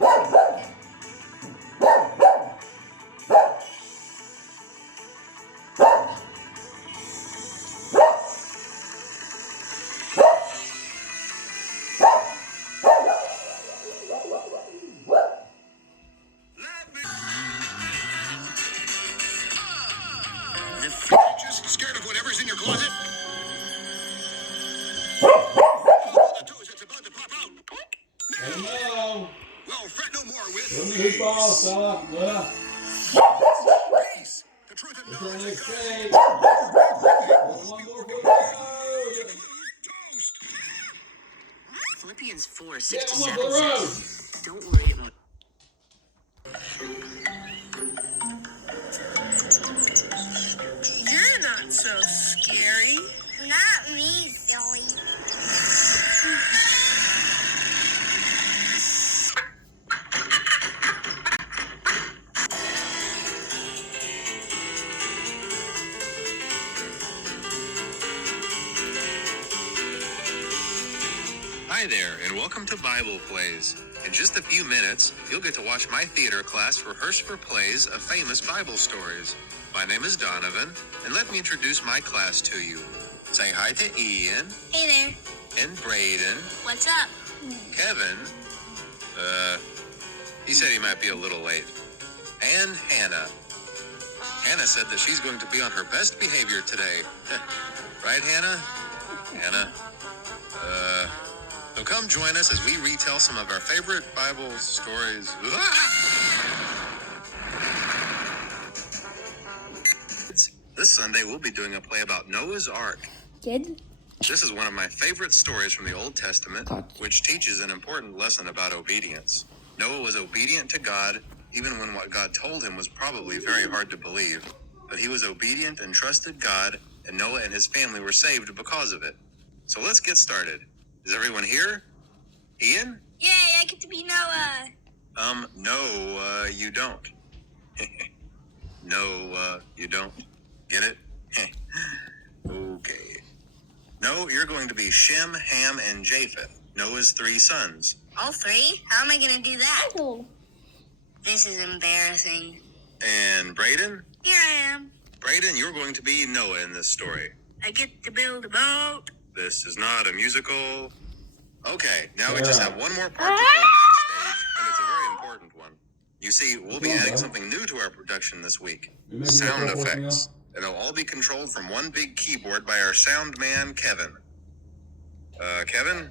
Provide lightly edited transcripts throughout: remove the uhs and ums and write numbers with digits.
Just scared of whatever's in your closet? The toes, it's about to pop out. Hello. Well, fret no more with Who's boss, fella? peace. The truth and It's knowledge on the of God. stage. One more for Toast. Philippians 4, 6 Yeah, to one 7 for says, don't worry about You're not so scary. Not me, silly. Hi there, and welcome to Bible Plays. In just a few minutes, you'll get to watch my theater class rehearse for plays of famous Bible stories. My name is Donovan, and let me introduce my class to you. Say hi to Ian. Hey there. And Braden. What's up? Kevin. He said he might be a little late. And Hannah. Hannah said that she's going to be on her best behavior today. Right, Hannah? Hannah? So come join us as we retell some of our favorite Bible stories. This Sunday, we'll be doing a play about Noah's Ark. Kid? This is one of my favorite stories from the Old Testament, which teaches an important lesson about obedience. Noah was obedient to God, even when what God told him was probably very hard to believe. But he was obedient and trusted God, and Noah and his family were saved because of it. So let's get started. Is everyone here? Ian? Yay, I get to be Noah. No, you don't. No, you don't. Get it? Okay. No, you're going to be Shem, Ham, and Japheth, Noah's 3 sons. All 3? How am I going to do that? This is embarrassing. And Braden? Here I am. Braden, you're going to be Noah in this story. I get to build a boat. This is not a musical. Okay, now we just have one more part to play backstage, and it's a very important one. You see, we'll be adding something new to our production this week. Sound effects. And they'll all be controlled from one big keyboard by our sound man, Kevin. Kevin?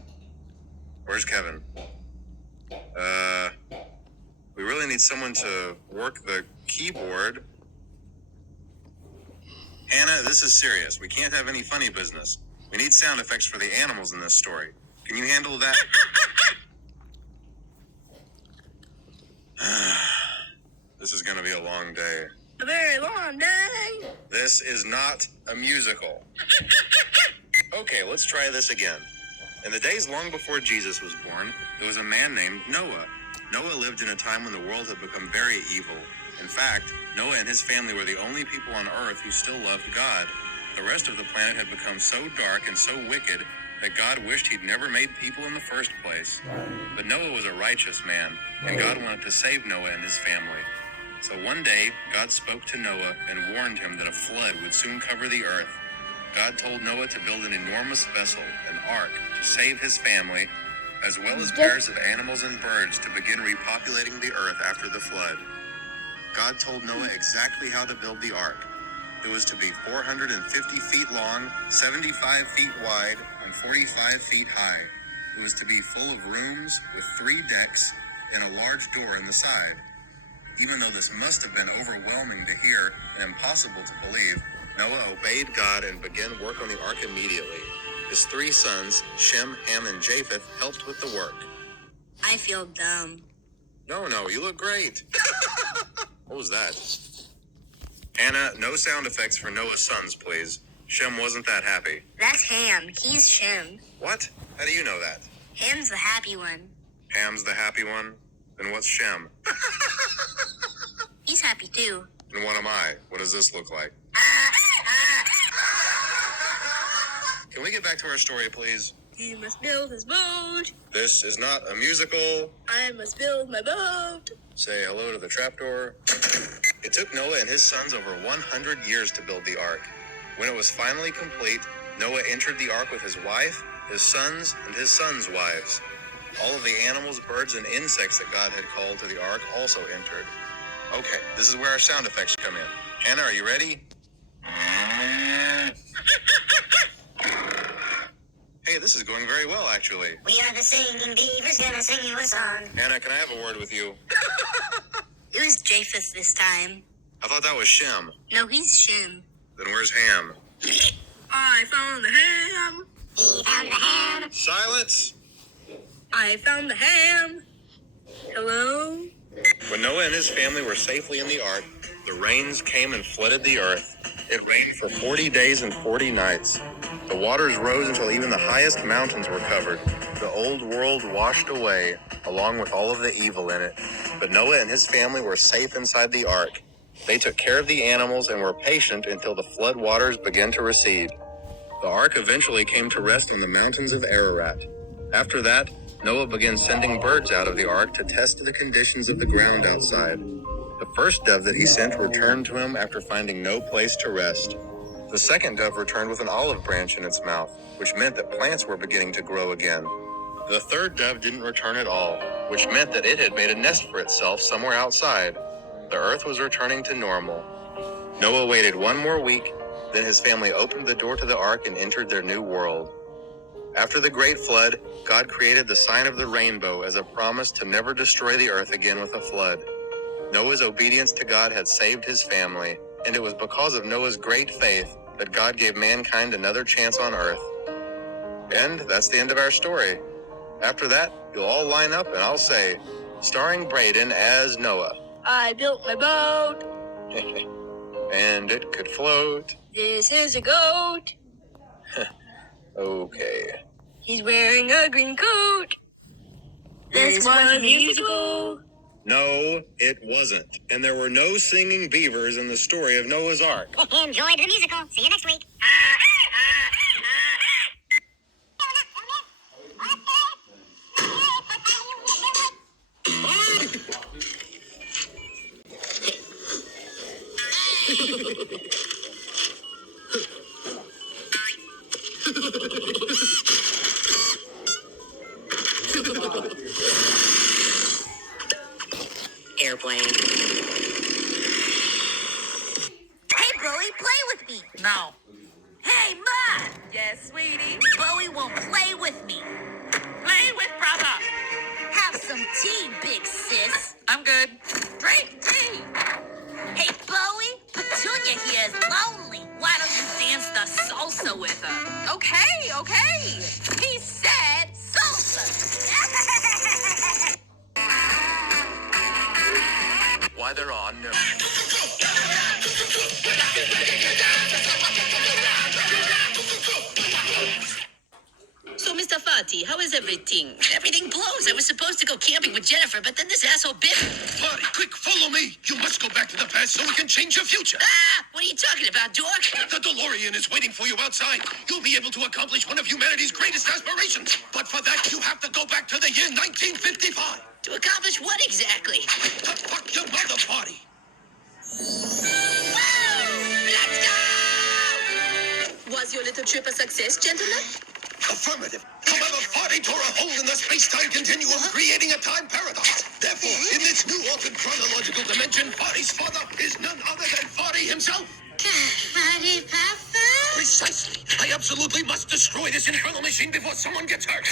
Where's Kevin? We really need someone to work the keyboard. Hannah, this is serious. We can't have any funny business. We need sound effects for the animals in this story. Can you handle that? This is gonna be a long day. A very long day. This is not a musical. Okay, let's try this again. In the days long before Jesus was born, there was a man named Noah. Noah lived in a time when the world had become very evil. In fact, Noah and his family were the only people on earth who still loved God. The rest of the planet had become so dark and so wicked that God wished he'd never made people in the first place. But Noah was a righteous man, and God wanted to save Noah and his family. So one day, God spoke to Noah and warned him that a flood would soon cover the earth. God told Noah to build an enormous vessel, an ark, to save his family, as well as pairs of animals and birds to begin repopulating the earth after the flood. God told Noah exactly how to build the ark. It was to be 450 feet long, 75 feet wide, and 45 feet high. It was to be full of rooms with 3 decks and a large door in the side. Even though this must have been overwhelming to hear and impossible to believe, Noah obeyed God and began work on the ark immediately. His 3 sons, Shem, Ham, and Japheth, helped with the work. I feel dumb. No, you look great. What was that? Hannah, no sound effects for Noah's sons, please. Shem wasn't that happy. That's Ham. He's Shem. What? How do you know that? Ham's the happy one. Ham's the happy one? Then what's Shem? He's happy too. And what am I? What does this look like? Can we get back to our story, please? He must build his boat. This is not a musical. I must build my boat. Say hello to the trapdoor. It took Noah and his sons over 100 years to build the ark. When it was finally complete, Noah entered the ark with his wife, his sons, and his sons' wives. All of the animals, birds, and insects that God had called to the ark also entered. Okay, this is where our sound effects come in. Hannah, are you ready? Hey, this is going very well, actually. We are the singing beavers, gonna sing you a song. Hannah, can I have a word with you? It was Japheth this time. I thought that was Shem. No, he's Shem. Then where's Ham? I found the ham. He found the ham. Silence! I found the ham. Hello? When Noah and his family were safely in the ark, the rains came and flooded the earth. It rained for 40 days and 40 nights. The waters rose until even the highest mountains were covered. The old world washed away, along with all of the evil in it. But Noah and his family were safe inside the ark. They took care of the animals and were patient until the flood waters began to recede. The ark eventually came to rest on the mountains of Ararat. After that, Noah began sending birds out of the ark to test the conditions of the ground outside. The first dove that he sent returned to him after finding no place to rest. The second dove returned with an olive branch in its mouth, which meant that plants were beginning to grow again. The third dove didn't return at all, which meant that it had made a nest for itself somewhere outside. The earth was returning to normal. Noah waited one more week, then his family opened the door to the ark and entered their new world. After the great flood, God created the sign of the rainbow as a promise to never destroy the earth again with a flood. Noah's obedience to God had saved his family, and it was because of Noah's great faith that God gave mankind another chance on earth. And that's the end of our story. After that, you'll all line up and I'll say, starring Braden as Noah. I built my boat. And it could float. This is a goat. Okay. He's wearing a green coat. This was a musical. No, it wasn't. And there were no singing beavers in the story of Noah's Ark. Enjoy the musical. See you next week. Airplane. Hey, Bowie, play with me. No. Hey, Ma! Yes, sweetie. Bowie won't play with me. Play with brother. Have some tea, big sis. I'm good. Drink tea. Hey, Bowie, Petunia here is lonely. Why don't you dance the salsa with her? Okay. He said salsa. Why they're on no. So, Mr. Fati, how is everything? Everything blows. I was supposed to go camping with Jennifer, but then this asshole bit me. Buddy, quick, follow me. You must go back to the past so we can change your future. Ah! What are you talking about, dork? The DeLorean is waiting for you outside. You'll be able to accomplish one of humanity's greatest aspirations. But for that, you have to go back to the year 1955. To accomplish what exactly? To fuck your mother party. Let's go! Was your little trip a success, gentlemen? Affirmative. However, Farty tore a hole in the space-time continuum, creating a time paradox. Therefore, in this new altered chronological dimension, Farty's father is none other than Farty himself. Buddy Papa? Precisely. I absolutely must destroy this infernal machine before someone gets hurt.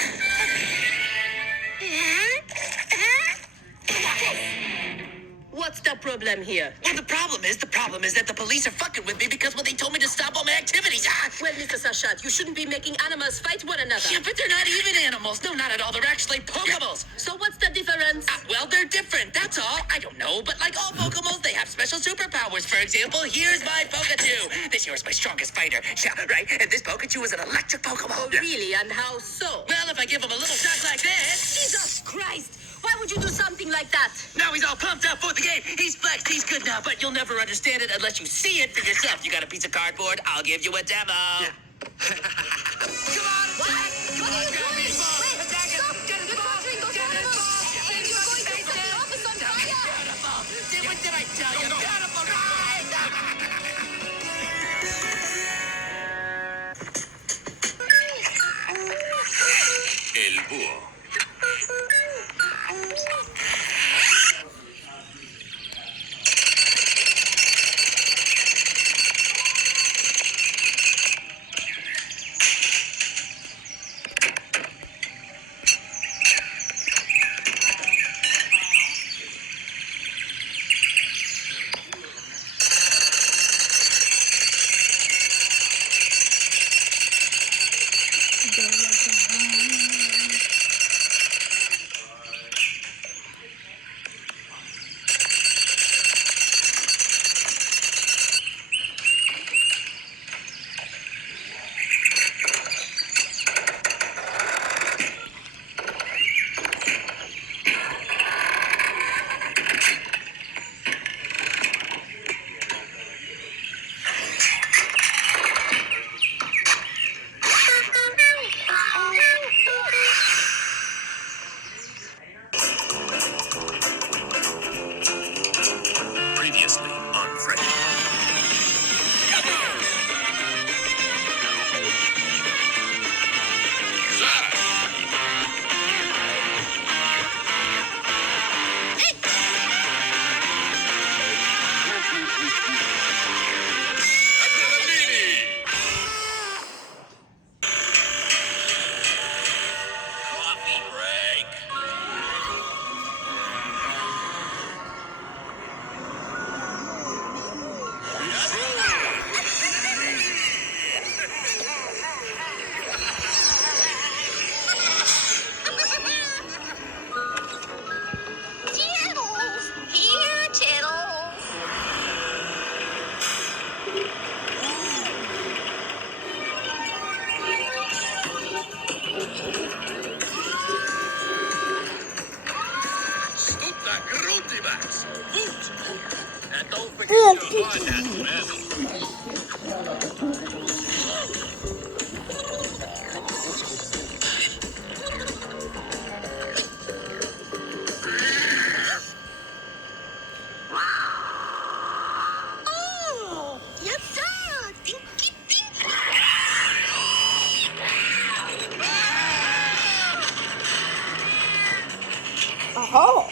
What's the problem here? Well, the problem is that the police are fucking with me because, well, they told me to stop all my activities. Ah! Well, Mr. Sashat, you shouldn't be making animals fight one another. Yeah, but they're not even animals. No, not at all. They're actually Pokeballs. So what's the difference? Well, they're different. That's all. I don't know. But like all Pokeballs, they have special superpowers. For example, here's my Poketoo. This here is my strongest fighter. Yeah, right? And this Poketoo is an electric Pokeball. Oh, really? And how so? Well, if I give him a little shot like this. Jesus Christ! Why would you do something like that? Now he's all pumped up for the game. He's flexed. He's good now. But you'll never understand it unless you see it for yourself. You got a piece of cardboard? I'll give you a demo. Yeah. Come on, Jack. Come What did I tell you? Beautiful, El búho. Previously on Fresh. Coffee break. Tittles! Here, Tittles! Stuta Grutivax. Hoot. And don't forget your hard hat, man. Oh, your dog! Dinky, dinky! Oh.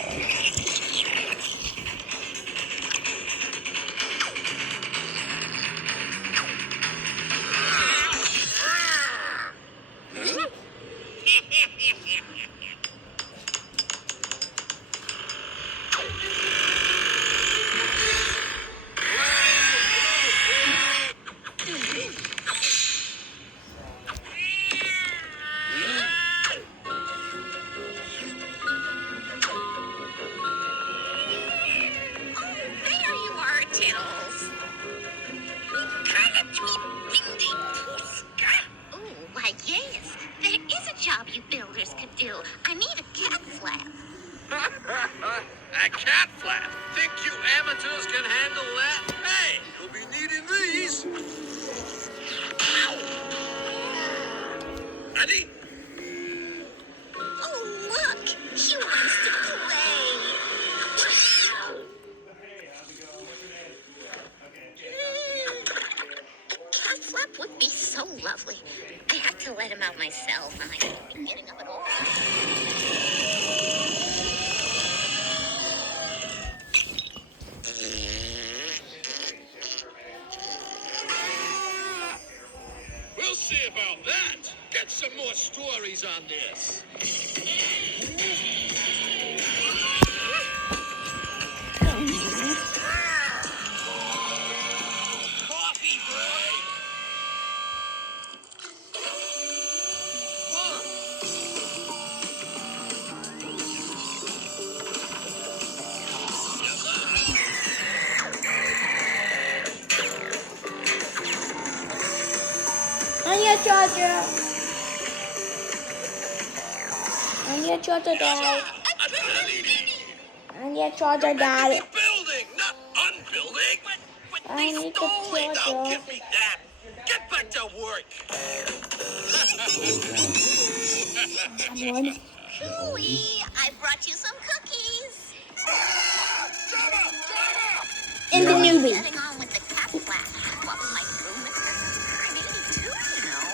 There you are, Tittles. Oh, why, yes. There is a job you builders could do. I need a cat flap. A cat flap. Think you amateurs can handle that? Hey, you'll be needing these. Ready? Oh, look! She wants to play. A cat flap would be so lovely. I had to let him out myself, and I couldn't be getting up at all. We'll see about that. Get some more stories on this. Coffee break. On your charger. On your charger, Dad. On your charger, Dad. Building, not unbuilding. But I they need the stole it. charger. Don't give me that. Get back to work. Ooh-wee, I brought you some cookies. In the newbie. Getting on with the cat flap. What was my room, Mr. I needed two, you know.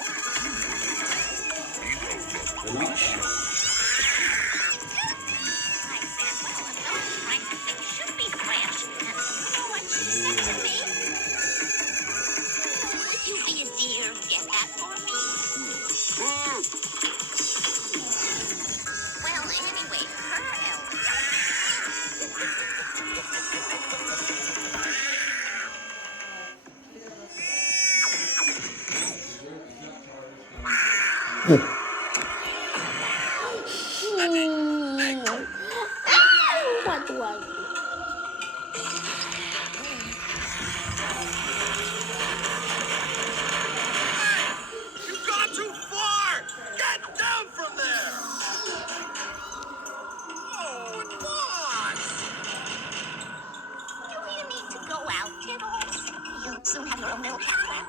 I said, well, if those kinds of things should be fresh. And you know what she said to me? Would you be a dear and get that for me? Well, anyway, her What do I do? You've gone too far! Get down from there! Oh, what? Do you need to go out, kiddos? You'll soon have your own little cat flap.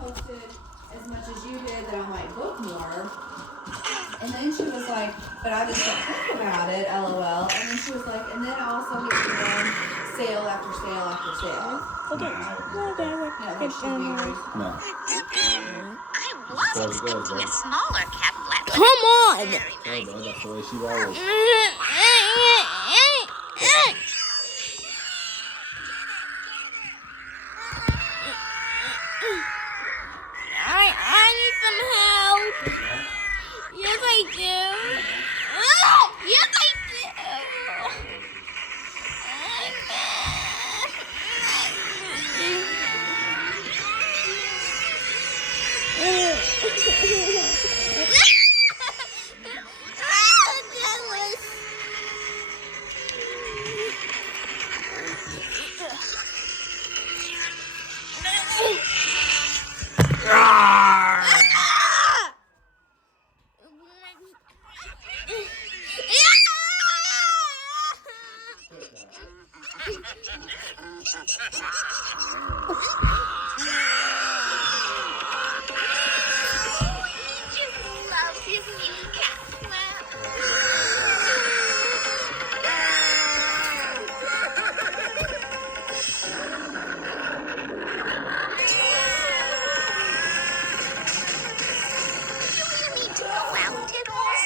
Posted as much as you did that I might book more. And then she was like, but I just don't think about it, LOL. And then she was like, and then I also get to run sale after sale after sale. Okay. Whatever. Yeah, but she's being rude. No. I was expecting a smaller cat flap. but Come on. very nice. That's the way she always. I need some help. Yes, I do. Yes, I Just love his new cat flap. Do you need to go out, Tiddles?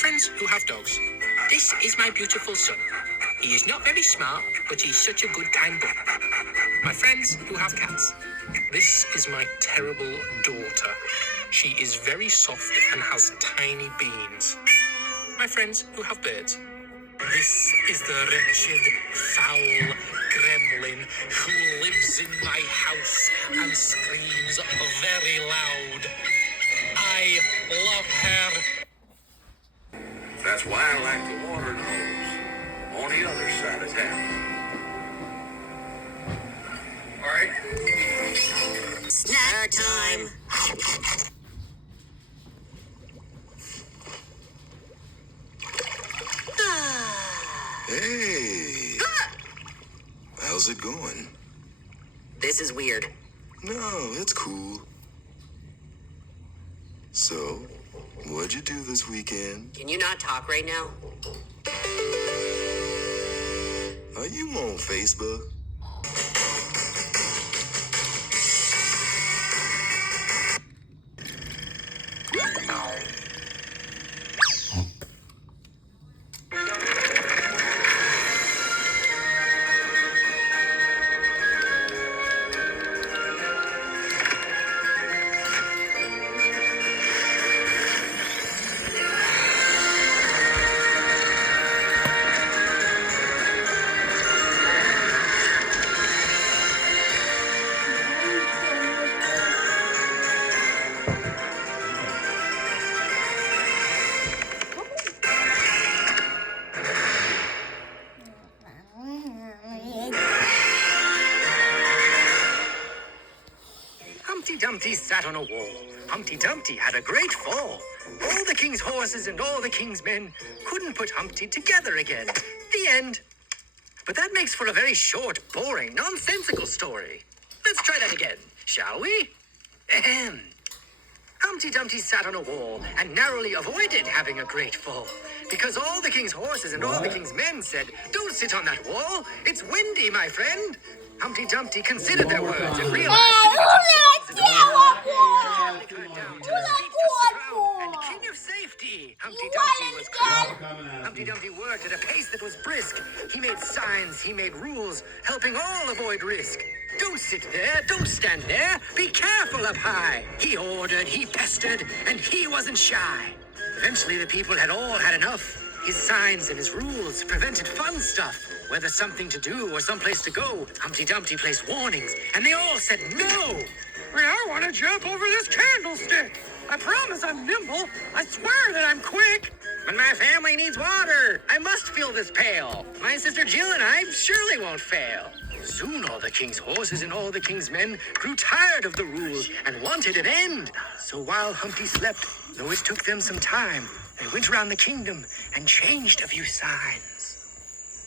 Friends who have dogs, this is my beautiful son. He is not very smart, but he's such a good, kind boy. My friends who have cats, this is my terrible daughter. She is very soft and has tiny beans. My friends who have birds, this is the wretched, foul gremlin who lives in my house and screams very loud. I love her. That's why I like the water nose on the other side of town. All right. Snack time. Hey. How's it going? This is weird. No, it's cool. So, what'd you do this weekend? Can you not talk right now? Are you on Facebook? Dumpty sat on a wall. Humpty Dumpty had a great fall. All the king's horses and all the king's men couldn't put Humpty together again. The end. But that makes for a very short, boring, nonsensical story. Let's try that again, shall we? Ahem. Humpty Dumpty sat on a wall and narrowly avoided having a great fall. Because all the king's horses and all the king's men said, "Don't sit on that wall. It's windy, my friend." Humpty Dumpty considered their words and realized and king of safety. Humpty Dumpty was calm. Humpty Dumpty worked at a pace that was brisk. He made signs, he made rules, helping all avoid risk. Don't sit there, don't stand there, be careful up high. He ordered, he pestered, and he wasn't shy. Eventually the people had all had enough. His signs and his rules prevented fun stuff. Whether something to do or someplace to go, Humpty Dumpty placed warnings, and they all said no. I want to jump over this candlestick. I promise I'm nimble. I swear that I'm quick. But my family needs water. I must fill this pail. My sister Jill and I surely won't fail. Soon all the king's horses and all the king's men grew tired of the rules and wanted an end. So while Humpty slept, though it took them some time, they went around the kingdom and changed a few signs.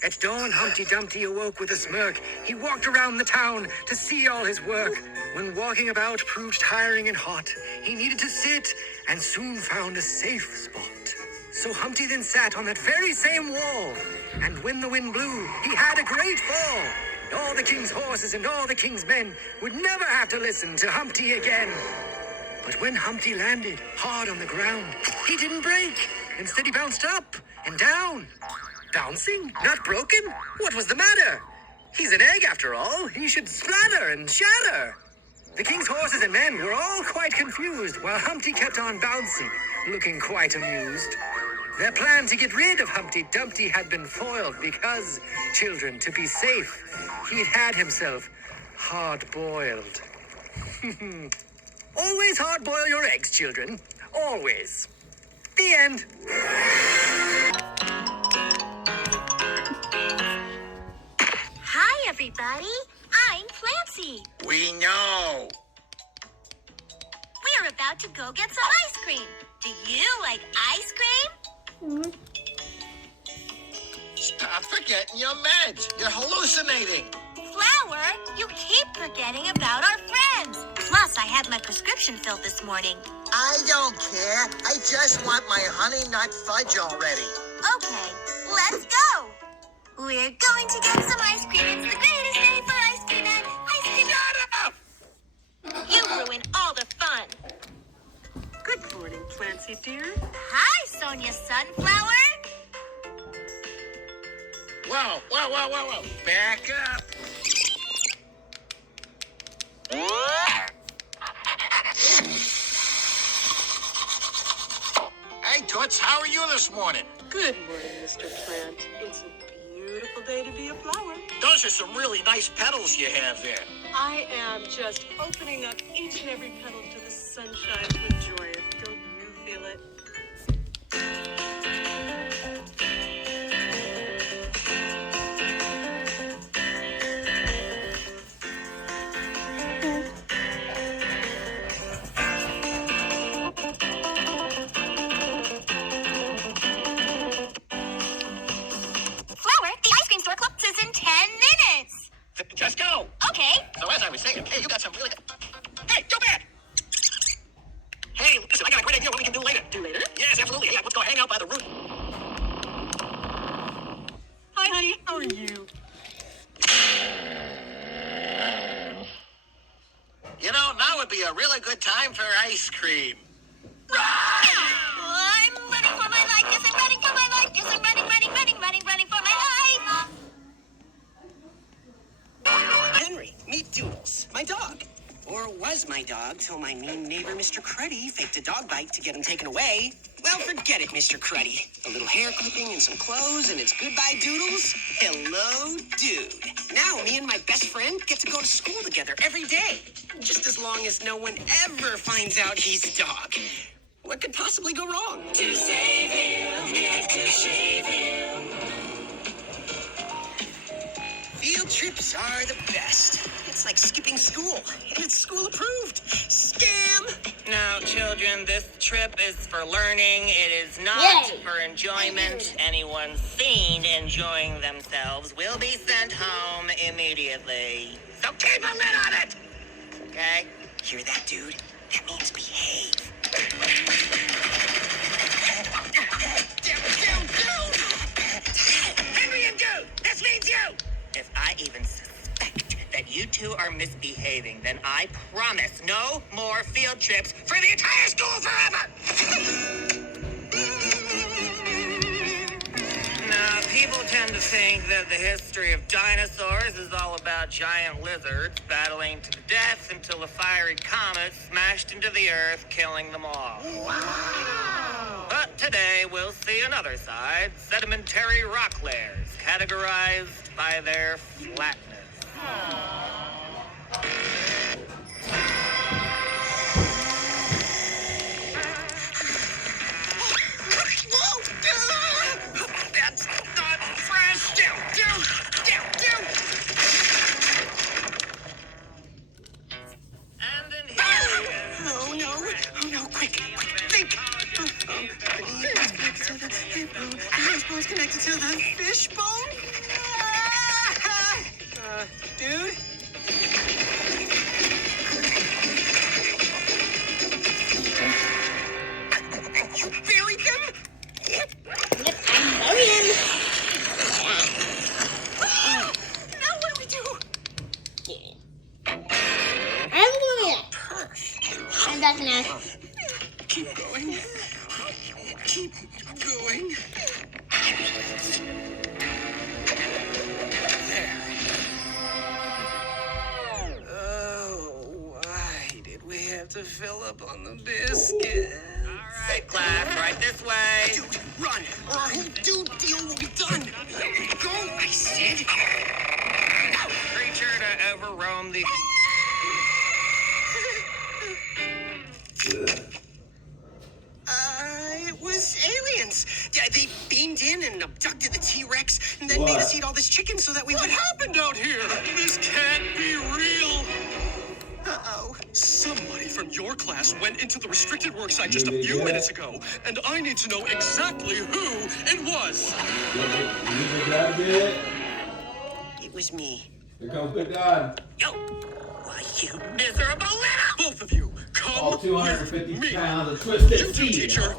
At dawn, Humpty Dumpty awoke with a smirk. He walked around the town to see all his work. When walking about proved tiring and hot, he needed to sit and soon found a safe spot. So Humpty then sat on that very same wall. And when the wind blew, he had a great fall. And all the king's horses and all the king's men would never have to listen to Humpty again. But when Humpty landed hard on the ground, he didn't break. Instead, he bounced up and down. Bouncing? Not broken? What was the matter? He's an egg after all. He should splatter and shatter. The king's horses and men were all quite confused while Humpty kept on bouncing, looking quite amused. Their plan to get rid of Humpty Dumpty had been foiled because, children, to be safe, he'd had himself hard-boiled. Always hard-boil your eggs, children. Always. The end. Hi, everybody. I'm Clancy. We know. We're about to go get some ice cream. Do you like ice cream? Stop forgetting your meds. You're hallucinating. Flower, you keep forgetting about our friends. Plus, I had my prescription filled this morning. I don't care. I just want my honey nut fudge already. Okay, let's go. We're going to get some ice cream. It's the greatest day for ice cream and ice cream. Shut up! You ruin all the fun. Good morning, Clancy dear. Hi, Sonia Sunflower. Whoa. Back up. Hey, Toots, how are you this morning? Good morning, Mr. Plant. It's a beautiful day to be a flower. Those are some really nice petals you have there. I am just opening up each and every petal to the sunshine with joy. Don't you feel it? Just go. Okay. So as I was saying, hey, you got some really good... Hey, go back! Hey, listen, I got a great idea what we can do later. Do later? Yes, absolutely. Hey, let's go hang out by the root. Hi, honey. How are you? You know, now would be a really good time for ice cream. I'm running for my life. Yes, I'm running for my life. Yes, I'm running for my life. Henry, meet Doodles, my dog. Or was my dog till my mean neighbor, Mr. Cruddy, faked a dog bite to get him taken away. Well, forget it, Mr. Cruddy. A little hair clipping and some clothes, and it's goodbye, Doodles. Hello, dude. Now, me and my best friend get to go to school together every day. Just as long as no one ever finds out he's a dog. What could possibly go wrong? To save him, get to shave him. Field trips are the best. It's like skipping school, and it's school approved. Scam! Now, children, this trip is for learning. It is not Yay. for enjoyment. Anyone seen enjoying themselves will be sent home immediately. So keep a lid on it! Okay? Hear that, dude? That means behave. Henry and Dude, this means you! If I even suspect that you two are misbehaving, then I promise no more field trips for the entire school forever! Now, people tend to think that the history of dinosaurs is all about giant lizards battling to the death until a fiery comet smashed into the earth, killing them all. Wow! But today we'll see another side, sedimentary rock layers, categorized by their flatness. Whoa! That's not fresh! Down! And in here Oh no, quick, think! The bone's connected to the fish bone? Dude? You buried them? Yep, I'm Marion. Now what do we do? I'm doing it. And that's enough. Keep going. Keep going. There. Oh, why did we have to fill up on the biscuit? All right, class, right this way. Dude, run, or our whole dude deal will be done. Go, I said. Creature to overroam the... It was aliens. Yeah, they beamed in and abducted the T-Rex and then made us eat all this chicken so that we would... What happened out here? This can't be real. Uh-oh. Somebody from your class went into the restricted work site just a few minutes ago, and I need to know exactly who it was. It was me. Here comes Big Don. Yo! Why, you miserable little... Both of you, come All with 250 me. pounds of twisted You two, steel. teacher.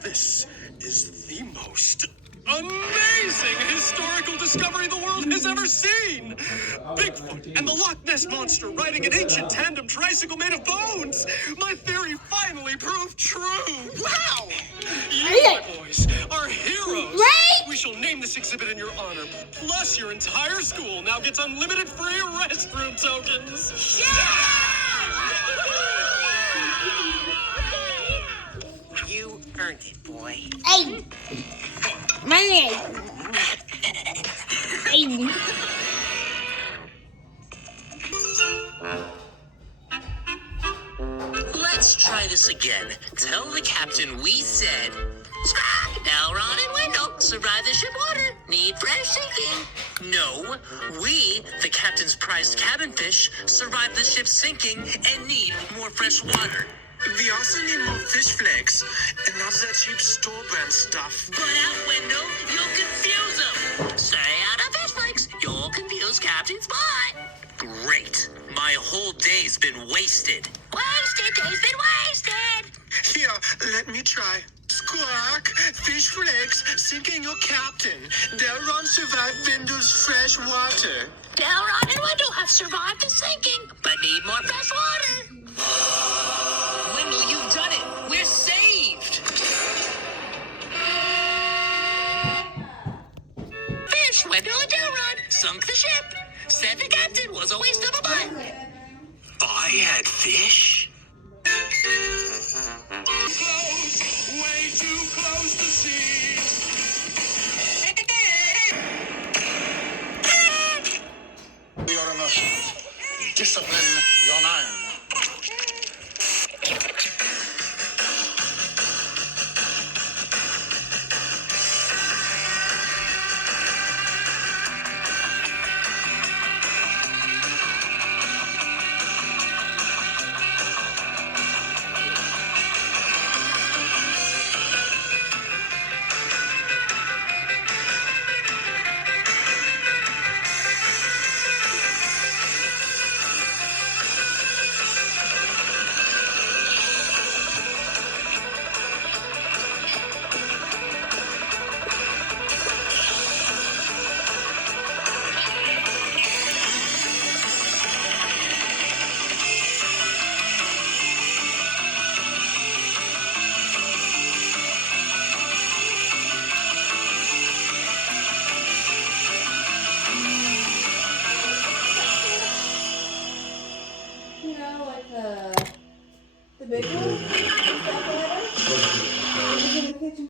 This is the most amazing historical discovery the world has ever seen. Bigfoot and the Loch Ness Monster riding an ancient tandem tricycle made of bones. My theory finally proved true. Wow! You, my boys, are heroes. Right? We shall name this exhibit in your honor. Plus, your entire school now gets unlimited free restroom tokens. You earned it, boy. Hey. Marion. Hey. Let's try this again. Tell the captain we said... Elron and Wendell, survive the ship water. Need fresh sinking. No, we, the captain's prized cabin fish, survived the ship sinking and need more fresh water. We also need more fish flakes and not that cheap store-brand stuff. Put out, Wendell. You'll confuse them. Stay out of fish flakes. You'll confuse Captain Spot. Great. My whole day's been wasted. Wasted, day's been wasted. Here, let me try. Squawk, fish flakes, sinking your captain. Delron survived Wendell's fresh water. Delron and Wendell have survived the sinking. But need more fresh water. Wendell, you've done it. We're saved. Fish, Wendell, and Delron sunk the ship. Said the captain was a waste of a butt. I had fish? Close, way too close to see. We are enough. Discipline your mind. You know, like the big one? The stepladder? It was in the kitchen